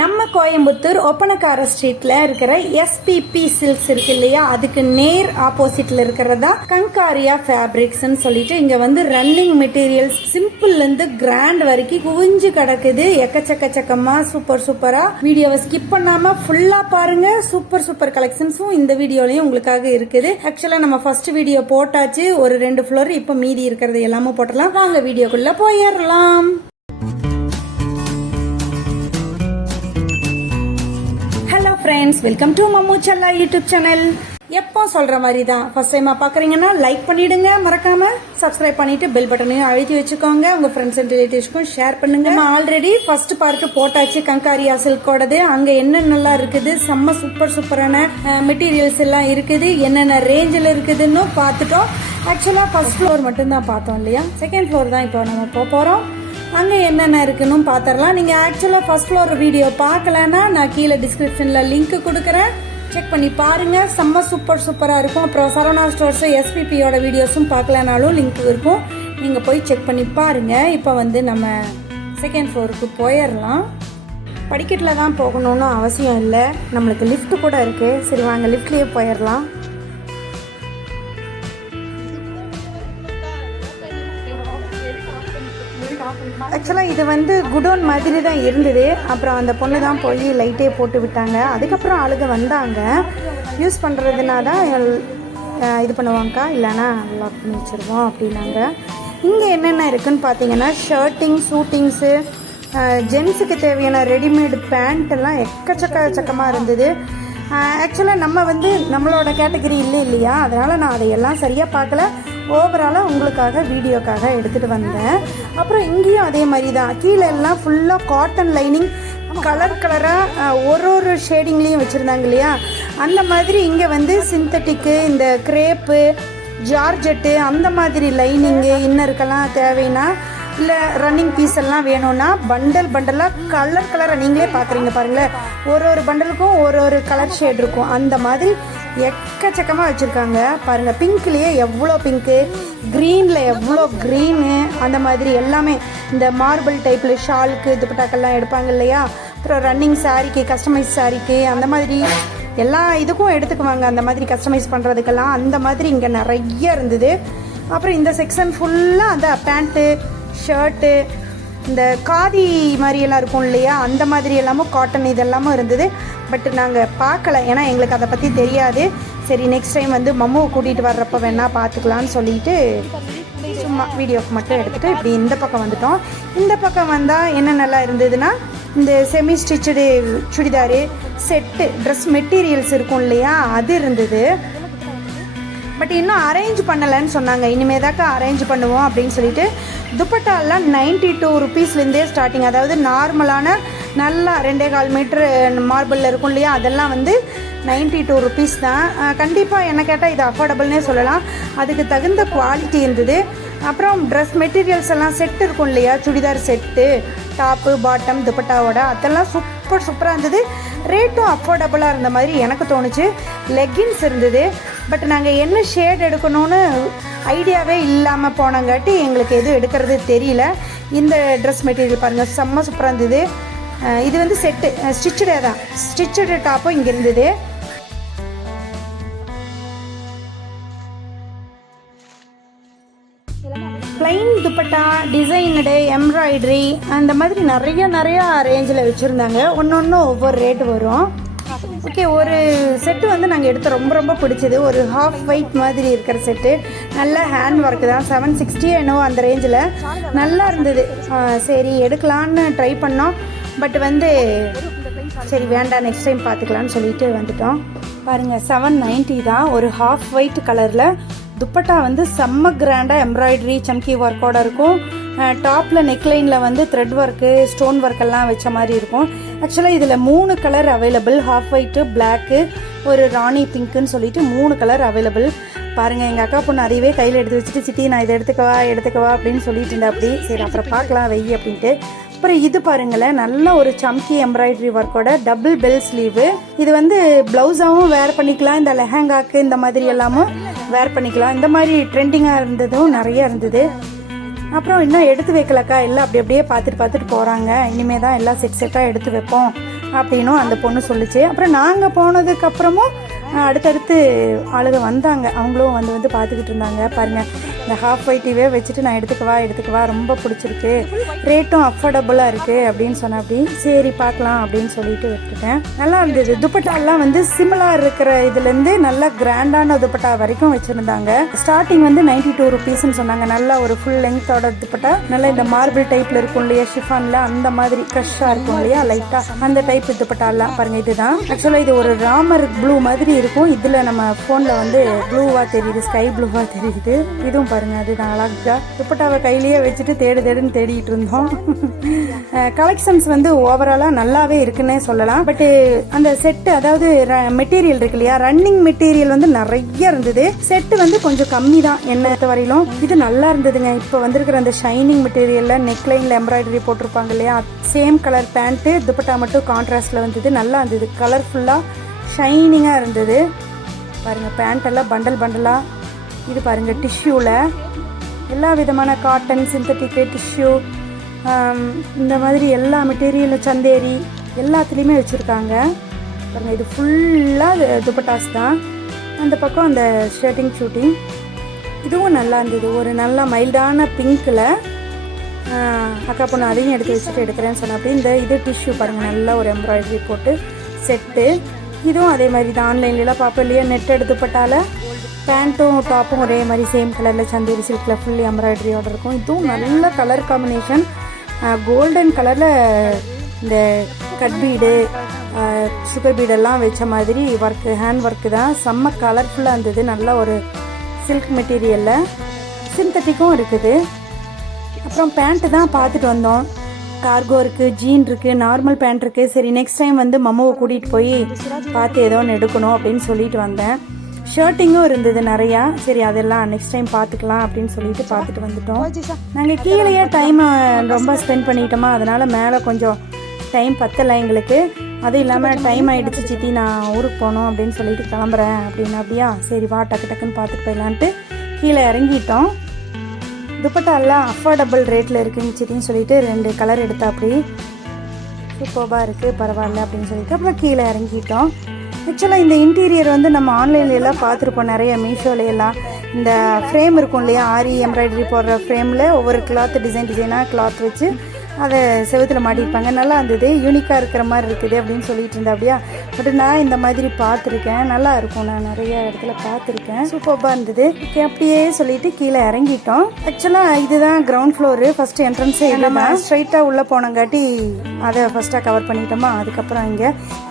நம்ம கோயம்புத்தூர் ஒப்பனக்கார ஸ்ட்ரீட்ல இருக்கிற SPP சில்க்ஸ் இருக்கு இல்லையா, அதுக்கு நேர் ஆப்போசிட்ல இருக்கிறதா கங்காரியா ஃபேப்ரிக்ஸ்ன்னு சொல்லிட்டு இங்க வந்து ரன்னிங் மெட்டீரியல்ஸ் சிம்பிள்ல இருந்து கிராண்ட் வரைக்கும் குவிஞ்சு கிடக்குது. எக்கச்சக்கமா சூப்பரா வீடியோவை ஸ்கிப் பண்ணாம ஃபுல்லா பாருங்க. சூப்பர் கலெக்ஷன்ஸும் இந்த வீடியோலயும் உங்களுக்காக இருக்குது. ஆக்சுவலா நம்ம ஃபர்ஸ்ட் வீடியோ போட்டாச்சு, ஒரு 2 ஃப்ளோர், இப்ப மீதி இருக்கிறது எல்லாமே போட்டலாம். வாங்க வீடியோக்குள்ள போயிடலாம். ஃப்ரெண்ட்ஸ், வெல்கம் டு மம்மு செல்லா யூடியூப் சேனல். எப்போ சொல்ற மாதிரி தான், ஃபர்ஸ்ட் டைமா பாக்குறீங்கன்னா லைக் பண்ணிடுங்க, மறக்காம சப்ஸ்கிரைப் பண்ணிட்டு பெல் பட்டனையும் அழுத்தி வச்சுக்கோங்க. உங்க ஃப்ரெண்ட்ஸ் அண்ட் ரிலேட்டிவ்ஸ்க்கும் ஷேர் பண்ணுங்க. நம்ம ஆல்ரெடி ஃபர்ஸ்ட் பார்ட் போட்டாச்சு கங்காரியா சில்கோடது. அங்க என்னென்னலாம் இருக்குது, செம்ம சூப்பரான மெட்டீரியல்ஸ் எல்லாம் இருக்குது, என்னென்ன ரேஞ்சில் இருக்குதுன்னு பார்த்துட்டோம். ஆக்சுவலா ஃபர்ஸ்ட் ஃப்ளோர் மட்டும் தான் பார்த்தோம் இல்லையா, செகண்ட் ஃப்ளோர் தான் இப்போ நம்ம போறோம். அங்கே என்னென்ன இருக்குன்னு பார்த்துடலாம். நீங்கள் ஆக்சுவலாக ஃபர்ஸ்ட் ஃப்ளோர் வீடியோ பார்க்கலன்னா நான் கீழே டிஸ்கிரிப்ஷனில் லிங்க் கொடுக்குறேன், செக் பண்ணி பாருங்கள். செம்ம சூப்பராக இருக்கும். அப்புறம் சரவணா ஸ்டோர்ஸ் SPPயோட வீடியோஸும் பார்க்கலனாலும் லிங்க் இருக்கும், நீங்கள் போய் செக் பண்ணி பாருங்கள். இப்போ வந்து நம்ம செகண்ட் ஃப்ளோருக்கு போயிடலாம். படிக்கட்டில் தான் போகணும்னு அவசியம் இல்லை, நம்மளுக்கு லிஃப்ட் கூட இருக்குது. சரி வாங்க, லிஃப்ட்லேயே போயிடலாம். ஆக்சுவலாக இது வந்து குடோன் மாதிரி தான் இருந்தது. அப்புறம் அந்த பொண்ணு தான் போய் லைட்டே போட்டு விட்டாங்க. அதுக்கப்புறம் ஆளுங்க வந்தாங்க, யூஸ் பண்ணுறதுனா தான் இது பண்ணுவாங்கக்கா, இல்லைனா லாக் பண்ணி வச்சுருவோம் அப்படின்னாங்க. இங்கே என்னென்ன இருக்குதுன்னு பார்த்தீங்கன்னா ஷர்ட்டிங், சூட்டிங்ஸு, ஜென்ஸுக்கு தேவையான ரெடிமேடு பேண்ட்டெல்லாம் எக்கச்சக்கமாக இருந்தது. ஆக்சுவலாக நம்ம வந்து நம்மளோட கேட்டகரி இல்லையா, அதனால் நான் அதையெல்லாம் சரியாக பார்க்கல. ஓவராலாக உங்களுக்காக வீடியோக்காக எடுத்துகிட்டு வந்தேன். அப்புறம் இங்கேயும் அதே மாதிரி தான், கீழே எல்லாம் ஃபுல்லாக காட்டன் லைனிங் கலராக ஒரு ஷேடிங்லேயும் வச்சுருந்தாங்க இல்லையா, அந்த மாதிரி இங்கே வந்து சிந்தட்டிக்கு, இந்த கிரேப்பு, ஜார்ஜெட்டு, அந்த மாதிரி லைனிங்கு இன்னருக்கெல்லாம் தேவைன்னா, இல்லை ரன்னிங் பீஸ் எல்லாம் வேணும்னா பண்டலாக கலராக நீங்களே பார்க்குறீங்க பாருங்களேன், ஒரு பண்டலுக்கும் ஒரு கலர் ஷேட் இருக்கும். அந்த மாதிரி எக்கச்சக்கமாக வச்சுருக்காங்க பாருங்கள். பிங்க்லேயே எவ்வளோ பிங்க்கு, க்ரீனில் எவ்வளோ க்ரீனு, அந்த மாதிரி எல்லாமே. இந்த மார்பிள் டைப்பில் ஷாலுக்கு துப்பட்டாக்கெல்லாம் எடுப்பாங்க இல்லையா, அப்புறம் ரன்னிங் சாரிக்கு, கஸ்டமைஸ் சாரிக்கு, அந்த மாதிரி எல்லா இதுக்கும் எடுத்துக்குவாங்க. அந்த மாதிரி கஸ்டமைஸ் பண்ணுறதுக்கெல்லாம் அந்த மாதிரி இங்கே நிறைய இருந்தது. அப்புறம் இந்த செக்ஷன் ஃபுல்லாக அந்த பேண்ட்டு, ஷர்ட்டு, இந்த காதி மாதிரியெல்லாம் இருக்கும் இல்லையா, அந்த மாதிரி எல்லாமும் காட்டன் இதெல்லாமும் இருந்தது. பட் நாங்கள் பார்க்கல, ஏன்னா எங்களுக்கு அதை பற்றி தெரியாது. சரி, நெக்ஸ்ட் டைம் வந்து மம்முவை கூட்டிகிட்டு வர்றப்போ வேணால் பார்த்துக்கலான்னு சொல்லிட்டு சும்மா வீடியோக்கு மட்டும் எடுத்துகிட்டு இப்படி இந்த பக்கம் வந்துட்டோம். இந்த பக்கம் வந்தால் என்ன நல்லா இருந்ததுன்னா, இந்த semi stitched churidar set, dress materials இருக்கும் இல்லையா, அது இருந்தது. பட் இன்னும் அரேஞ்ச் பண்ணலைன்னு சொன்னாங்க, இனிமேதாக்கா அரேஞ்ச் பண்ணுவோம் அப்படின்னு சொல்லிட்டு. துப்பட்டாலாம் 92 ருபீஸ்லேருந்தே ஸ்டார்டிங். அதாவது நார்மலான நல்லா 2.25 மீட்டர் மார்பிளில் இருக்கும் இல்லையா, அதெல்லாம் வந்து 92 ருபீஸ் தான். கண்டிப்பாக என்ன கேட்டால் இது அஃபோர்டபுள்னே சொல்லலாம், அதுக்கு தகுந்த குவாலிட்டி இருந்தது. அப்புறம் ட்ரெஸ் மெட்டீரியல்ஸ் எல்லாம் செட்டு இருக்கும் இல்லையா, சுடிதார் செட்டு, டாப்பு, பாட்டம், துப்பட்டாவோட, அதெல்லாம் சூப்பராக இருந்தது. ரேட்டும் அஃபோர்டபுளாக இருந்த மாதிரி எனக்கு தோணுச்சு. லெக்கின்ஸ் இருந்தது. பட் நாங்கள் என்ன ஷேட் எடுக்கணும்னு ஐடியாவே இல்லாமல் போனங்காட்டி எங்களுக்கு எதுவும் எடுக்கிறது தெரியல. இந்த ட்ரெஸ் மெட்டீரியல் பாருங்கள், செம்ம சூப்பராக இருந்தது. இது வந்து செட்டு, ஸ்டிச்சடே தான், ஸ்டிச்சடு டாப்பும் இங்கே இருந்தது. பிளைன் துப்பட்டா, டிசைனடு, எம்ப்ராய்டரி, அந்த மாதிரி நிறையா ரேஞ்சில் வச்சுருந்தாங்க. ஒன்று ஒவ்வொரு ரேட்டு வரும். ஓகே, ஒரு செட்டு வந்து நாங்கள் எடுத்து ரொம்ப பிடிச்சது. ஒரு ஹாஃப் ஒயிட் மாதிரி இருக்கிற செட்டு, நல்ல ஹேண்ட் ஒர்க்கு தான், 760 என்னவோ அந்த ரேஞ்சில் நல்லா இருந்தது. சரி எடுக்கலான்னு ட்ரை பண்ணோம். பட் வந்து சரி வேண்டாம், நெக்ஸ்ட் டைம் பார்த்துக்கலான்னு சொல்லிட்டு வந்துட்டோம். பாருங்கள், 790 தான். ஒரு ஹாஃப் ஒயிட் கலரில் துப்பட்டா வந்து செம்ம கிராண்டாக எம்ப்ராய்டரி சம்கி ஒர்க்கோட இருக்கும். டாப்பில் நெக்லைனில் வந்து த்ரெட் ஒர்க்கு, ஸ்டோன் ஒர்க்கெல்லாம் வச்ச மாதிரி இருக்கும். ஆக்சுவலாக இதில் 3 colour available, half white, black, ஒரு ராணி பிங்க்குன்னு சொல்லிட்டு 3 கலர் அவைலபிள். பாருங்கள், எங்கள் அக்கா பொண்ணு அதையவே கையில் எடுத்து வச்சுட்டு, சிட்டி நான் இதை எடுத்துக்கவா அப்படின்னு சொல்லிட்டு இருந்தா. அப்படி சரி அப்புறம் பார்க்கலாம் வெய் அப்படின்ட்டு. அப்புறம் இது பாருங்களேன், நல்ல ஒரு சம்கி எம்ப்ராய்டரி ஒர்க்கோட டபுள் பெல் ஸ்லீவு. இது வந்து ப்ளவுஸாகவும் வேர் பண்ணிக்கலாம், இந்த லெஹங்காக்கு இந்த மாதிரி எல்லாமும் வேர் பண்ணிக்கலாம். இந்த மாதிரி ட்ரெண்டிங்காக இருந்ததும் நிறைய இருந்தது. அப்புறம் இன்னும் எடுத்து வைக்கலக்கா, எல்லாம் அப்படியே பார்த்துட்டு போகிறாங்க. இனிமேல் தான் எல்லாம் செட்டாக எடுத்து வைப்போம் அப்படின்னும் அந்த பொண்ணு சொல்லிச்சு. அப்புறம் நாங்கள் போனதுக்கப்புறமும் அடுத்தடுத்து ஆளுங்க வந்தாங்க, அவங்களும் வந்து பார்த்துக்கிட்டு இருந்தாங்க. பாருங்கள், இந்த ஹாஃப் ஒயிட்டிவே வச்சுட்டு நான் எடுத்துக்கவா ரொம்ப பிடிச்சிருக்கு, ரேட்டும் அஃபோர்டபுளாக இருக்குது அப்படின்னு சொன்னேன். அப்படி சரி பார்க்கலாம் அப்படின்னு சொல்லிட்டு விட்டுட்டேன். நல்லா இருந்தது. துப்பட்டாலாம் வந்து சிமிலாக இருக்கிற இதுலேருந்து நல்லா கிராண்டான துப்பட்டா வரைக்கும் வச்சுருந்தாங்க. ஸ்டார்டிங் வந்து 92 rupeesன்னு சொன்னாங்க. நல்லா ஒரு ஃபுல் லெங்த்தோட துப்பட்டா, நல்லா இந்த மார்பிள் டைப்பில் இருக்கும் இல்லையா, ஷிஃபானில் அந்த மாதிரி க்ரஷ்ஷாக இருக்கும் இல்லையா, லைட்டாக அந்த டைப் துப்பட்டாலாம் பாருங்கள். இதுதான் ஆக்சுவலாக இது ஒரு ராமர் ப்ளூ மாதிரி இருக்கும். இதில் நம்ம ஃபோனில் வந்து ப்ளூவாக தெரியுது, ஸ்கை ப்ளூவாக தெரியுது. இதுவும் பாருங்கள், அதுதான் அழகா துப்பட்டாவை கையிலேயே வச்சுட்டு தேடுன்னு தேடிட்டு இருந்தோம். கலெக்ஷன்ஸ் வந்து ஓவராலாக நல்லாவே இருக்குன்னே சொல்லலாம். பட்டு அந்த செட்டு, அதாவது மெட்டீரியல் இருக்கு இல்லையா, ரன்னிங் மெட்டீரியல் வந்து நிறைய இருந்தது. செட்டு வந்து கொஞ்சம் கம்மி தான் என்னை வரையிலும். இது நல்லா இருந்ததுங்க. இப்போ வந்திருக்கிற அந்த ஷைனிங் மெட்டீரியலில் நெக்லைனில் எம்ப்ராய்டரி போட்டிருப்பாங்க இல்லையா, சேம் கலர் பேண்ட்டு, துப்பட்டா மட்டும் கான்ட்ராஸ்டில் வந்தது. நல்லா இருந்தது, கலர்ஃபுல்லாக ஷைனிங்காக இருந்தது. பாருங்கள், பேண்ட்டெல்லாம் பண்டலாக. இது பாருங்கள், டிஷ்யூவில் எல்லா விதமான காட்டன், சிந்தட்டிக்கு, டிஷ்யூ, இந்த மாதிரி எல்லா மெட்டீரியலும், சந்தேரி எல்லாத்துலேயுமே வச்சுருக்காங்க. பாருங்கள், இது ஃபுல்லாக துப்பட்டாஸ் தான். அந்த பக்கம் அந்த ஷூட்டிங் இதுவும் நல்லா இருந்தது. ஒரு நல்ல மைல்டான பிங்க்கில் அக்கா பொண்ணு அதையும் எடுத்து வச்சுட்டு எடுக்கிறேன்னு சொன்னேன். அப்படி இந்த இது டிஷ்யூ பாருங்கள், நல்லா ஒரு எம்ப்ராய்டரி போட்டு செட்டு. இதுவும் அதே மாதிரி தான், ஆன்லைன்லாம் பார்ப்போம் இல்லையா, நெட் எடுத்துப்பட்டால பேண்ட்டும் டாப்பும் ஒரே மாதிரி சேம் கலரில் சந்தேரி சில்கில் ஃபுல்லி எம்ப்ராய்டரியோடு இருக்கும். இதுவும் நல்ல கலர் காம்பினேஷன், கோல்டன் கலரில் இந்த கட் பீடு, சுகர் பீடெல்லாம் வச்ச மாதிரி ஒர்க்கு, ஹேண்ட் ஒர்க்கு தான். செம்ம கலர்ஃபுல்லாக இருந்தது. நல்ல ஒரு சில்க் மெட்டீரியலில், சிந்தட்டிக்கும் இருக்குது. அப்புறம் பேண்ட்டு தான் பார்த்துட்டு வந்தோம். கார்கோ இருக்குது, ஜீன் இருக்குது, நார்மல் பேண்ட் இருக்குது. சரி, நெக்ஸ்ட் டைம் வந்து மம்மாவை கூட்டிகிட்டு போய் பார்த்து ஏதோ ஒன்று எடுக்கணும் அப்படின்னு சொல்லிட்டு வந்தேன். ஷர்ட்டிங்கும் இருந்தது நிறையா. சரி, அதெல்லாம் நெக்ஸ்ட் டைம் பார்த்துக்கலாம் அப்படின்னு சொல்லிட்டு பார்த்துட்டு வந்துட்டோம். நாங்கள் கீழேயே டைம் ரொம்ப ஸ்பெண்ட் பண்ணிட்டோமா, அதனால் மேலே கொஞ்சம் டைம் பத்தலை எங்களுக்கு. அதுவும் இல்லாமல் டைம் ஆகிடுச்சு சித்தி, நான் ஊருக்கு போகணும் அப்படின்னு சொல்லிட்டு கிளம்புறேன் அப்படின்னு. அப்படியா, சரி வா, டக்குன்னு பார்த்துட்டு போயிடலான்ட்டு கீழே இறங்கிட்டோம். துப்பட்டா எல்லாம் அஃபோர்டபுள் ரேட்டில் இருக்குங்க சித்தின்னு சொல்லிட்டு 2 கலர் எடுத்தா அப்படி சூப்பராக இருக்குது, பரவாயில்ல அப்படின்னு சொல்லிட்டு அப்புறம் கீழே இறங்கிட்டோம். ஆக்சுவலாக இந்த இன்டீரியர் வந்து நம்ம ஆன்லைன்லாம் பார்த்துருப்போம் நிறைய, மீஷோலையெல்லாம். இந்த ஃப்ரேம் இருக்கும் இல்லையா, ஆரி எம்ப்ராய்டரி போடுற ஃப்ரேமில் ஒவ்வொரு கிளாத் டிசைனாக கிளாத் வச்சு அதை செவத்தில் மாட்டியிருப்பாங்க. நல்லா இருந்தது, யூனிக்காக இருக்கிற மாதிரி இருக்குது அப்படின்னு சொல்லிட்டு இருந்தா. அப்படியா, பட் நான் இந்த மாதிரி பார்த்துருக்கேன், நல்லா இருக்கும், நான் நிறைய இடத்துல பார்த்துருக்கேன், சூப்பராக இருந்தது. அப்படியே சொல்லிட்டு கீழே இறங்கிட்டோம். ஆக்சுவலாக இதுதான் கிரவுண்ட் ஃப்ளோரு, ஃபஸ்ட்டு என்ட்ரன்ஸே இல்லைன்னா ஸ்ட்ரைட்டாக உள்ளே போனங்காட்டி அதை ஃபஸ்ட்டாக கவர் பண்ணிட்டோமா. அதுக்கப்புறம்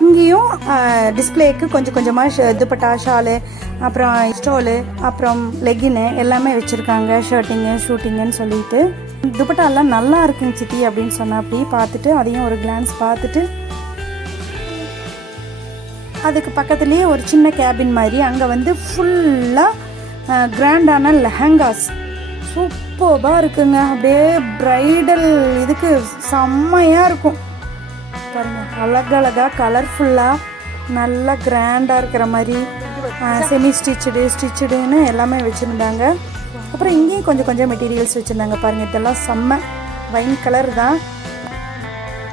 இங்கேயும் டிஸ்பிளேக்கு கொஞ்சம் கொஞ்சமாக துப்பட்டா, ஷாலு, அப்புறம் ஸ்டோலு, அப்புறம் லெக்கின்னு எல்லாமே வச்சுருக்காங்க, ஷூட்டிங்குன்னு சொல்லிட்டு. துப்பட்டாலாம் நல்லா இருக்குங்க சித்தி அப்படின்னு சொன்னா. அப்படி பார்த்துட்டு அதையும் ஒரு கிளான்ஸ் பார்த்துட்டு, அதுக்கு பக்கத்துலேயே ஒரு சின்ன கேபின் மாதிரி, அங்கே வந்து ஃபுல்லாக கிராண்டான லெஹங்காஸ் சூப்பராக இருக்குங்க. அப்படியே ப்ரைடல் இதுக்கு செம்மையாக இருக்கும் பாருங்கள், அழகழகாக கலர்ஃபுல்லாக நல்லா கிராண்டாக இருக்கிற மாதிரி செமி ஸ்டிச்சுடுன்னு எல்லாமே வச்சுருந்தாங்க. அப்புறம் இங்கேயும் கொஞ்சம் மெட்டீரியல்ஸ் வச்சுருந்தாங்க பாருங்கள். இதெல்லாம் செம்ம வைன் கலர் தான்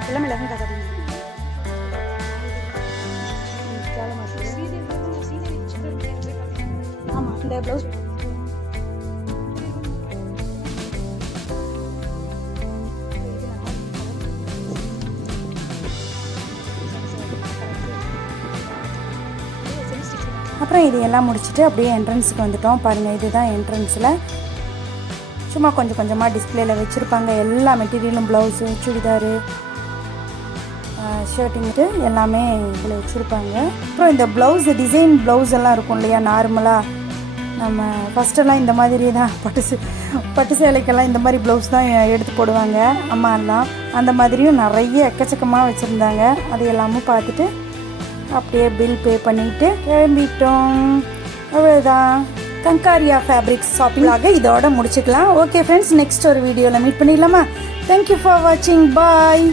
எல்லாமே. லெஹங்கா ஆமாம், இந்த ப்ளவுஸ் அப்புறம் இது எல்லாம் முடிச்சுட்டு அப்படியே என்ட்ரன்ஸுக்கு வந்துட்டோம். பாருங்கள், இதுதான் என்ட்ரன்ஸில் சும்மா கொஞ்சமாக டிஸ்பிளேல வச்சுருப்பாங்க எல்லா மெட்டீரியலும், ப்ளவுஸு, சுடிதாரு, ஷர்ட்டிங்கு எல்லாமே இதில் வச்சுருப்பாங்க. அப்புறம் இந்த ப்ளவுஸு, டிசைன் ப்ளவுஸ் எல்லாம் இருக்கும் இல்லையா, நார்மலாக நம்ம ஃபஸ்ட்டெல்லாம் இந்த மாதிரி தான் பட்டு சேலைக்கெல்லாம் இந்த மாதிரி ப்ளவுஸ் தான் எடுத்து போடுவாங்க அம்மா எல்லாம். அந்த மாதிரியும் நிறைய எக்கச்சக்கமாக வச்சுருந்தாங்க. அது எல்லாமும் பார்த்துட்டு அப்படியே பில் பே பண்ணிவிட்டு கிளம்பிட்டோம். அவ்வளோதான், கங்காரியா ஃபேப்ரிக்ஸ் ஷாப்பிங்காக இதோட முடிச்சுக்கலாம். ஓகே ஃப்ரெண்ட்ஸ், நெக்ஸ்ட் ஒரு வீடியோவில் மீட் பண்ணிடலாமா? தேங்க்யூ ஃபார் வாட்சிங், பாய்.